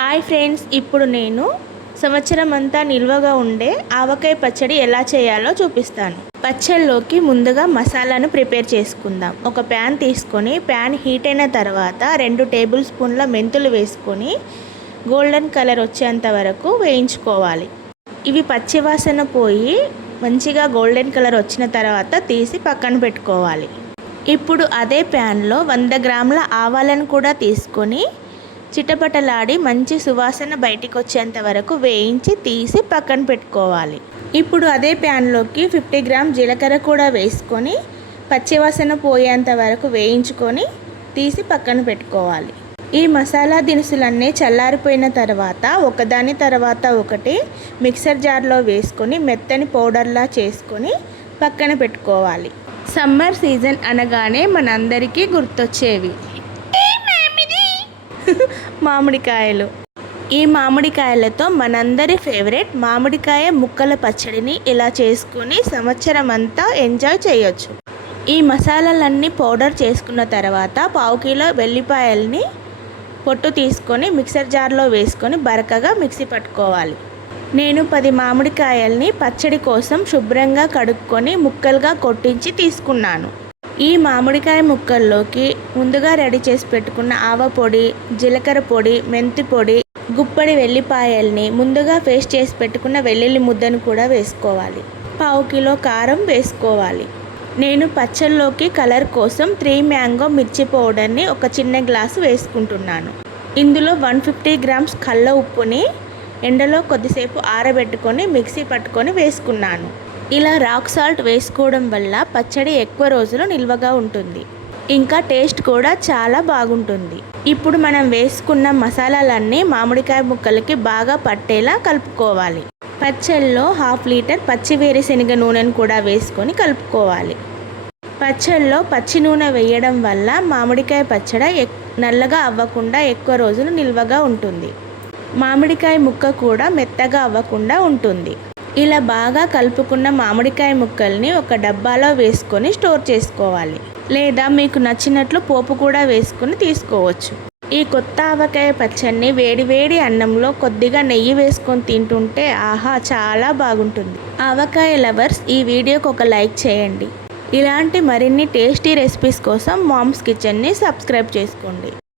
Hi friends, ఇప్పుడు నేను సంవత్సరం అంతా నిల్వగా ఉండే ఆవకాయ పచ్చడి ఎలా చేయాలో చూపిస్తాను. పచ్చడిలోకి ముందుగా మసాలాను ప్రిపేర్ చేసుకుందాం. ఒక ప్యాన్ తీసుకొని ప్యాన్ హీట్ అయిన తర్వాత 2 టేబుల్ స్పూన్ల మెంతులు వేసుకొని గోల్డెన్ కలర్ వచ్చేంత వరకు వేయించుకోవాలి. ఇవి పచ్చివాసన పోయి మంచిగా గోల్డెన్ కలర్ వచ్చిన తర్వాత తీసి పక్కన పెట్టుకోవాలి. ఇప్పుడు అదే ప్యాన్లో 100 గ్రాముల ఆవాలను కూడా తీసుకొని చిటపటలాడి మంచి సువాసన బయటికి వచ్చేంత వరకు వేయించి తీసి పక్కన పెట్టుకోవాలి. ఇప్పుడు అదే ప్యాన్లోకి 50 గ్రామ్ జీలకర్ర కూడా వేసుకొని పచ్చివాసన పోయేంత వరకు వేయించుకొని తీసి పక్కన పెట్టుకోవాలి. ఈ మసాలా దినుసులన్నీ చల్లారిపోయిన తర్వాత ఒకదాని తర్వాత ఒకటి మిక్సర్ జార్లో వేసుకొని మెత్తని పౌడర్లా చేసుకొని పక్కన పెట్టుకోవాలి. సమ్మర్ సీజన్ అనగానే మనందరికీ గుర్తొచ్చేవి మామిడికాయలు. ఈ మామిడికాయలతో మనందరి ఫేవరెట్ మామిడికాయ ముక్కల పచ్చడిని ఇలా చేసుకుని సంవత్సరం అంతా ఎంజాయ్ చేయొచ్చు. ఈ మసాలాలన్నీ పౌడర్ చేసుకున్న తర్వాత 1/2 కిలో వెల్లిపాయల్ని పొట్టు తీసుకొని మిక్సర్ జార్లో వేసుకొని బరకగా మిక్సీ పట్టుకోవాలి. నేను 10 మామిడికాయల్ని పచ్చడి కోసం శుభ్రంగా కడుక్కొని ముక్కలుగా కొట్టించి తీసుకున్నాను. ఈ మామిడికాయ ముక్కల్లోకి ముందుగా రెడీ చేసి పెట్టుకున్న ఆవ పొడి, జీలకర్ర పొడి, మెంతి పొడి, గుప్పడి వెల్లిపాయల్ని ముందుగా పేస్ట్ చేసి పెట్టుకున్న వెల్లుల్లి ముద్దను కూడా వేసుకోవాలి. 1/2 కిలో కారం వేసుకోవాలి. నేను పచ్చళ్ళలోకి కలర్ కోసం 3 మ్యాంగో మిర్చి పౌడర్ని ఒక చిన్న గ్లాసు వేసుకుంటున్నాను. ఇందులో 150 గ్రామ్స్ కల్ల ఉప్పుని ఎండలో కొద్దిసేపు ఆరబెట్టుకొని మిక్సీ పట్టుకొని వేసుకున్నాను. ఇలా రాక్ సాల్ట్ వేసుకోవడం వల్ల పచ్చడి ఎక్కువ రోజులు నిల్వగా ఉంటుంది. ఇంకా టేస్ట్ కూడా చాలా బాగుంటుంది. ఇప్పుడు మనం వేసుకున్న మసాలాలన్నీ మామిడికాయ ముక్కలకి బాగా పట్టేలా కలుపుకోవాలి. పచ్చడిలో 1/2 లీటర్ పచ్చి వేరుశెనగ నూనెను కూడా వేసుకొని కలుపుకోవాలి. పచ్చడిలో పచ్చి నూనె వేయడం వల్ల మామిడికాయ పచ్చడి నల్లగా అవ్వకుండా ఎక్కువ రోజులు నిల్వగా ఉంటుంది. మామిడికాయ ముక్క కూడా మెత్తగా అవ్వకుండా ఉంటుంది. ఇలా బాగా కలుపుకున్న మామిడికాయ ముక్కల్ని ఒక డబ్బాలో వేసుకొని స్టోర్ చేసుకోవాలి. లేదా మీకు నచ్చినట్లు పోపు కూడా వేసుకొని తీసుకోవచ్చు. ఈ కొత్త ఆవకాయ పచ్చడిని వేడి అన్నంలో కొద్దిగా నెయ్యి వేసుకొని తింటుంటే ఆహా, చాలా బాగుంటుంది. ఆవకాయ లవర్స్ ఈ వీడియోకి ఒక లైక్ చేయండి. ఇలాంటి మరిన్ని టేస్టీ రెసిపీస్ కోసం మామ్స్ కిచెన్ని సబ్స్క్రైబ్ చేసుకోండి.